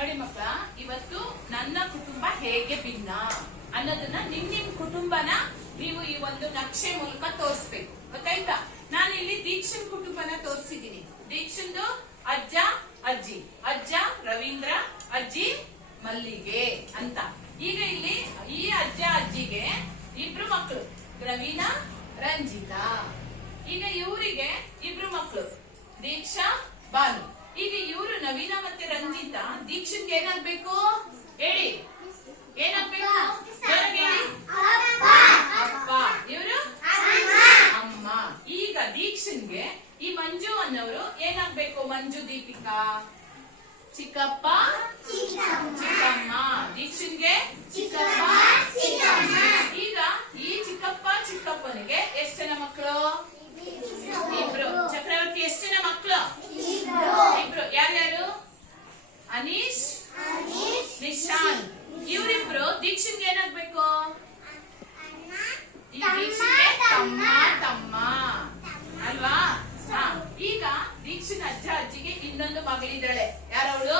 ನೋಡಿ ಮಕ್ಕಳ ಇವತ್ತು ನನ್ನ ಕುಟುಂಬ ಹೇಗೆ ಭಿನ್ನ ಅನ್ನೋದನ್ನ ನಿಮ್ ನಿಮ್ ಕುಟುಂಬನ ನೀವು ಈ ಒಂದು ನಕ್ಷೆ ಮೂಲಕ ತೋರಿಸ್ಬೇಕು. ಗೊತ್ತಾಯ್ತಾ? ಇಲ್ಲಿ ದೀಕ್ಷನ್ ಕುಟುಂಬನ ತೋರಿಸಿದೀನಿ ದೀಕ್ಷನ್ದು ಅಜ್ಜ, ಅಜ್ಜಿ. ಅಜ್ಜ ರವೀಂದ್ರ, ಅಜ್ಜಿ ಮಲ್ಲಿಗೆ ಅಂತ. ಈಗ ಇಲ್ಲಿ ಈ ಅಜ್ಜ, ಅಜ್ಜಿಗೆ ಇಬ್ರು ಮಕ್ಕಳು ರವೀನಾ, ರಂಜಿತಾ. ಈಗ ಇವರಿಗೆ ಇಬ್ರು ಮಕ್ಕಳು ದೀಕ್ಷಾ, ಬಾನು. ನವೀನ ಮತ್ತೆ ರಂಜಿತಾ. ದೀಕ್ಷಿತ್ ಏನಾಗ್ಬೇಕು ಹೇಳಿ. ಏನಾಗ್ಬೇಕು. ಅಪ್ಪ. ಇವರು? ಅಮ್ಮ. ಈಗ ದೀಕ್ಷನ್ಗೆ ಈ ಮಂಜು ಅನ್ನೋರು ಏನಾಗ್ಬೇಕು ಮಂಜು ದೀಪಿಕಾ. ಚಿಕ್ಕಪ್ಪ. ಚಿಕ್ಕಮ್ಮ ದೀಕ್ಷನ್ಗೆ ಚಿಕ್ಕಪ್ಪ ಚಿಕ್ಕಮ್ಮ ಈಗ ಈ ಚಿಕ್ಕಪ್ಪ ಚಿಕ್ಕಪ್ಪನಿಗೆ ಎಷ್ಟು ಜನ ಮಕ್ಕಳು ಇಬ್ರು ಚಕ್ರವರ್ತಿ ಎಷ್ಟು ಜನ ಮಕ್ಕಳು ಇಬ್ರು ಯಾರ್ಯಾರು ಅನೀಶ್ ನಿಶಾಂತ್ ಇವರಿಬ್ರು ದೀಕ್ಷನ್ಗೆ ಏನಾಗ್ಬೇಕು ಈ ದೀಕ್ಷನ್ಗೆ ತಮ್ಮ ತಮ್ಮ ಅಲ್ವಾ ಹಾ ಈಗ ದೀಕ್ಷನ್ ಅಜ್ಜ ಅಜ್ಜಿಗೆ ಇನ್ನೊಂದು ಮಗಳಿದ್ದಾಳೆ. ಯಾರವಳು?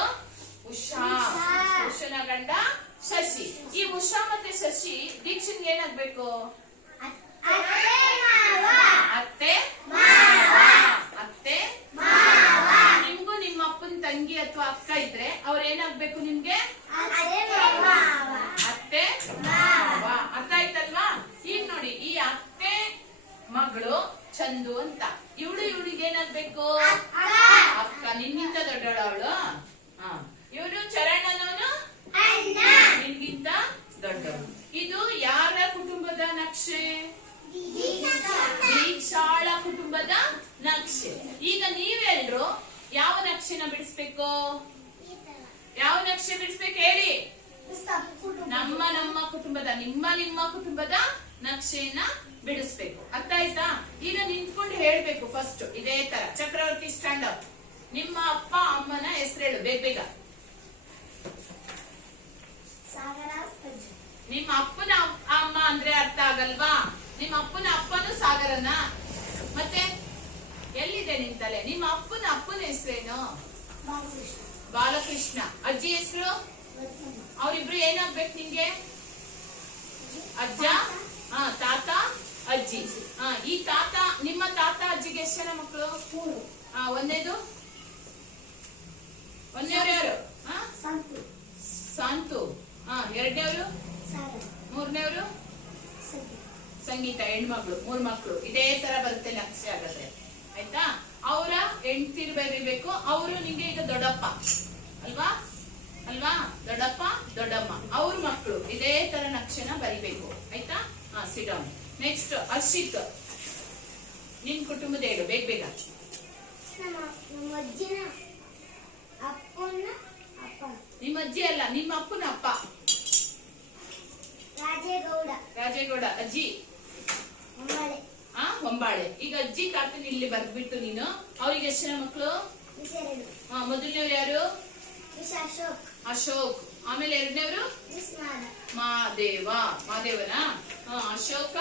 ಉಷಾ. ಉಷನ ಗಂಡ ಶಶಿ. ಈ ಉಷಾ ಮತ್ತೆ ಶಶಿ ದೀಕ್ಷಿತ್ ಏನಾಗ್ಬೇಕು? ಅತ್ತೆ ಅತ್ತೆ ನಿಮ್ಗೂ ನಿಮ್ಮ ಅಪ್ಪನ ತಂಗಿ ಅಥವಾ ಅಕ್ಕ ಇದ್ರೆ ಅವ್ರ ಏನಾಗ್ಬೇಕು ನಿಮ್ಗೆ? ಅತ್ತೆ ಅರ್ಥ ಆಯ್ತಲ್ವಾ? ಈಗ ನೋಡಿ ಈ ಅತ್ತೆ ಮಗಳು ಚಂದು ಅಂತ. ಇವಳು ಇವಳಿಗೆ ಏನಾಗ್ಬೇಕು ಅಕ್ಕ ನಿನ್ಗಿಂತ ದೊಡ್ಡವಳು ಅವಳು ಇವನು ಚರಣ್ ಅನ್ನೋನು ನಿನ್ಗಿಂತ ದೊಡ್ಡವನು ಇದು ಯಾರ ಕುಟುಂಬದ ನಕ್ಷೆ ದೀಕ್ಷಾಳ ಕುಟುಂಬದ ನಕ್ಷೆ ಈಗ ನೀವೆಲ್ರು ಯಾವ ನಕ್ಷೆನ ಬಿಡಿಸ್ಬೇಕು ಯಾವ ನಕ್ಷೆ ಬಿಡಿಸ್ಬೇಕು ಹೇಳಿ? ನಮ್ಮ ನಮ್ಮ ಕುಟುಂಬದ ನಿಮ್ಮ ನಿಮ್ಮ ಕುಟುಂಬದ ನಕ್ಷೆಯನ್ನ ಬಿಡಿಸ್ಬೇಕು. ಅರ್ಥ ಆಯ್ತಾ? ಈಗ ನಿಂತ್ಕೊಂಡು ಹೇಳ್ಬೇಕು ಫಸ್ಟ್ ಇದೇ ತರ. ಚಕ್ರವರ್ತಿ ಸ್ಟ್ಯಾಂಡ್ ಅಪ್ ನಿಮ್ಮ ಅಪ್ಪ ಅಮ್ಮನ ಹೆಸರು ಹೇಳು ಬೇಗ. ಬೇಗ ನಿಮ್ಮ ಅಪ್ಪನ ಅಮ್ಮ ಅಂದ್ರೆ ಅರ್ಥ ಆಗಲ್ವಾ? ನಿಮ್ಮ ಅಪ್ಪನ ಅಪ್ಪನು ಸಾಗರನ. ಎಲ್ಲಿದೆ ನಿನ್ ತಲೆ ನಿಮ್ಮ ಅಪ್ಪನ ಅಪ್ಪನ ಹೆಸರೇನು? ಬಾಲಕೃಷ್ಣ. ಅಜ್ಜಿ ಹೆಸರು? ಅವರಿಬ್ರು ಏನಾಗ್ಬೇಕು ನಿಂಗೆ? ಅಜ್ಜ? ಹಾ, ತಾತ? ಅಜ್ಜಿ. ಹಾ, ಈ ತಾತ, ನಿಮ್ಮ ತಾತ, ಅಜ್ಜಿಗೆ ಎಷ್ಟು ಜನ ಮಕ್ಕಳು ಹಾ, ಒಂದೇದು? ಒಂದೇವ್ರು ಯಾರು? ಹ? ಹಾ, ಎರಡನೇವ್ರು? ಮೂರನೇವ್ರು? ಸಂಗೀತ. ಹೆಣ್ಮಕ್ಳು ಮೂರ್ ಮಕ್ಳು. ಇದೇ ತರ ಬರುತ್ತೆ ನಕ್ಷೆ ಆಗತ್ತೆ ಆಯ್ತಾ? ಅವರ ಹೆಂಡ್ತಿರ್ ಬರಿಬೇಕು ಅವರು ನಿಂಗೆ ಈಗ ದೊಡ್ಡಪ್ಪ. ಅಲ್ವಾ? ಅಲ್ವಾ? ದೊಡ್ಡಪ್ಪ ದೊಡ್ಡಮ್ಮ. ಅವ್ರ ಮಕ್ಕಳು ಇದೇ ತರ ನಕ್ಷೆನ ಬರಿಬೇಕು. ಆಯ್ತಾ? ಹಾ ಸಿಡೌನ್ ನೆಕ್ಸ್ಟ್ ಹರ್ಷಿತ್. ನಿನ್ ಕುಟುಂಬದ ಹೇಳು ಬೇಗ ಬೇಗ. ನಮ್ಮ ಅಜ್ಜಿ ಅಲ್ಲ ನಿಮ್ಮ ಅಪ್ಪನ ಅಪ್ಪ. ರಾಜೇಗೌಡ. ರಾಜೇಗೌಡ ಅಜ್ಜಿ. ಹೊಂಬಾಳೆ ಈಗ ಅಜ್ಜಿ ಕಾಪಿನ ಇಲ್ಲಿ ಬರ್ಬಿಟ್ಟು ನೀನು. ಅವ್ರಿಗೆ ಎಷ್ಟು ಜನ ಮಕ್ಕಳು ಹಾ ಮೊದಲನೇವ್ರು ಯಾರು? ಅಶೋಕ್. ಅಶೋಕ್. ಆಮೇಲೆ ಎರಡನೇವ್ರು? ಮಾದೇವ. ಮಾದೇವನ? ಅಶೋಕ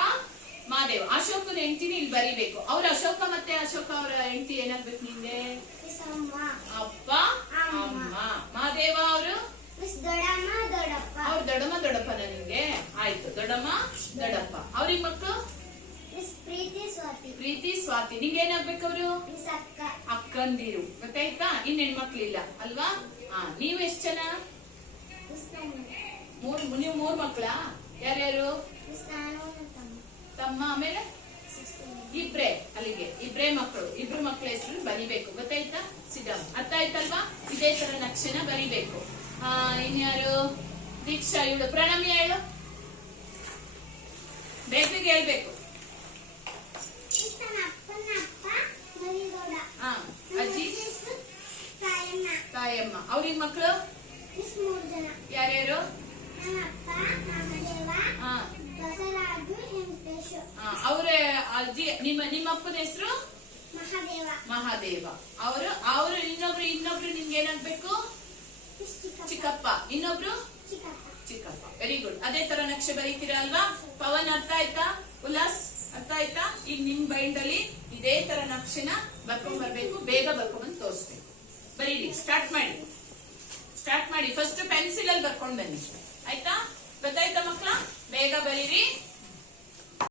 ಮಾದೇವ. ಅಶೋಕನ ಹೆಂಡತಿನ ಇಲ್ಲಿ ಬರಿಬೇಕು. ಅವ್ರ ಅಶೋಕ ಮತ್ತೆ ಅಶೋಕ ಅವರ ಹೆಂಡತಿ ಏನಾಗ್ಬೇಕು ನಿಂದೆ ಅಪ್ಪ ಅಮ್ಮ. ಮಾದೇವ ಅವರು? ದೊಡಪ್ಪ ಅವ್ರ ದೊಡಮ್ಮ ದೊಡಪ್ಪನ ನಿಂಗೆ? ಆಯ್ತು. ದೊಡಮ್ಮ ದೊಡ್ಡಪ್ಪ. ಅವ್ರಿಗೆ ಮಕ್ಕಳು ಪ್ರೀತಿ ಸ್ವಾತಿ ನಿಂಗೆ ಏನಾಗ್ಬೇಕು ಅವರು? ಅಕ್ಕಂದಿರು. ಗೊತ್ತಾಯ್ತಾ? ಇನ್ ಹೆಣ್ಮಕ್ಳಿಲ್ಲ ಅಲ್ವಾ? ಹಾ ನೀವ್ ಎಷ್ಟ್ ಜನ? ಮೂರ್ ನೀವು ಮೂರ್ ಮಕ್ಳ ಯಾರ್ಯಾರು? ತಮ್ಮ. ಆಮೇಲೆ? ಇಬ್ರೇ ಅಲ್ಲಿಗೆ. ಇಬ್ರೇ ಮಕ್ಕಳು. ಇಬ್ರು ಮಕ್ಕಳ ಹೆಸರು ಬರಿಬೇಕು. ಗೊತ್ತಾಯ್ತಾ? ಸಿಡಮ್ ಅರ್ಥ ಆಯ್ತಲ್ವಾ? ಇದೇ ತರ ನಕ್ಷೆನ ಬರಿಬೇಕು. ಆ ಇನ್ಯಾರು? ದೀಕ್ಷಾ ಇವಳು. ಪ್ರಣಮ್ಯ ಹೇಳು? ಬೇಗ ಹೇಳ್ಬೇಕು ವಿಸ್ ನನ್ನ ಅಪ್ಪನ ಅಪ್ಪ ಮರಿಗೌಡ ಹಾ ಅಜ್ಜಿ? ತಾಯಮ್ಮ. ಅವ್ರಿಗೆ ಮಕ್ಕಳು? ಯಾರ್ಯಾರು? ಅವ್ರ ಅಜ್ಜಿ ನಿಮ್ಮ ನಿಮ್ಮ ಅಪ್ಪನ ಹೆಸರು? ಮಹಾದೇವ. ಮಹಾದೇವ. ಅವರು ಅವರು ಇನ್ನೊಬ್ರು ಇನ್ನೊಬ್ರು ನಿಮ್ಗೆ ಏನಾಗ್ಬೇಕು? ಚಿಕ್ಕಪ್ಪ. ಇನ್ನೊಬ್ರು? ಚಿಕ್ಕಪ್ಪ. ಚಿಕ್ಕಪ್ಪ. ವೆರಿ ಗುಡ್ ಅದೇ ತರ ನಕ್ಷೆ ಬರೀತೀರಾ ಅಲ್ವಾ? ಪವನ್ ಅರ್ಥ ಆಯ್ತಾ? ಉಲ್ಲಾಸ್? ಅರ್ಥ ಆಯ್ತಾ? ಈಗ ನಿಮ್ ಬೈಂಡ್ ಅಲ್ಲಿ ಇದೇ ತರ ನಕ್ಷೆನ ಬರ್ಕೊಂಡ್ ಬರ್ಬೇಕು ಬೇಗ ಬರ್ಕೊಂಡ್ ತೋರಿಸ್ಬೇಕು. ಬರೀರಿ ಸ್ಟಾರ್ಟ್ ಮಾಡಿ. ಸ್ಟಾರ್ಟ್ ಮಾಡಿ. ಮಾಡಿ ಫಸ್ಟ್ ಪೆನ್ಸಿಲ್ ಅಲ್ಲಿ ಬರ್ಕೊಂಡ್ ಬನ್ನಿ. ಆಯ್ತಾ? ಗೊತ್ತಾಯ್ತಾ ಮಕ್ಳ? ಬೇಗ ಬರೀರಿ.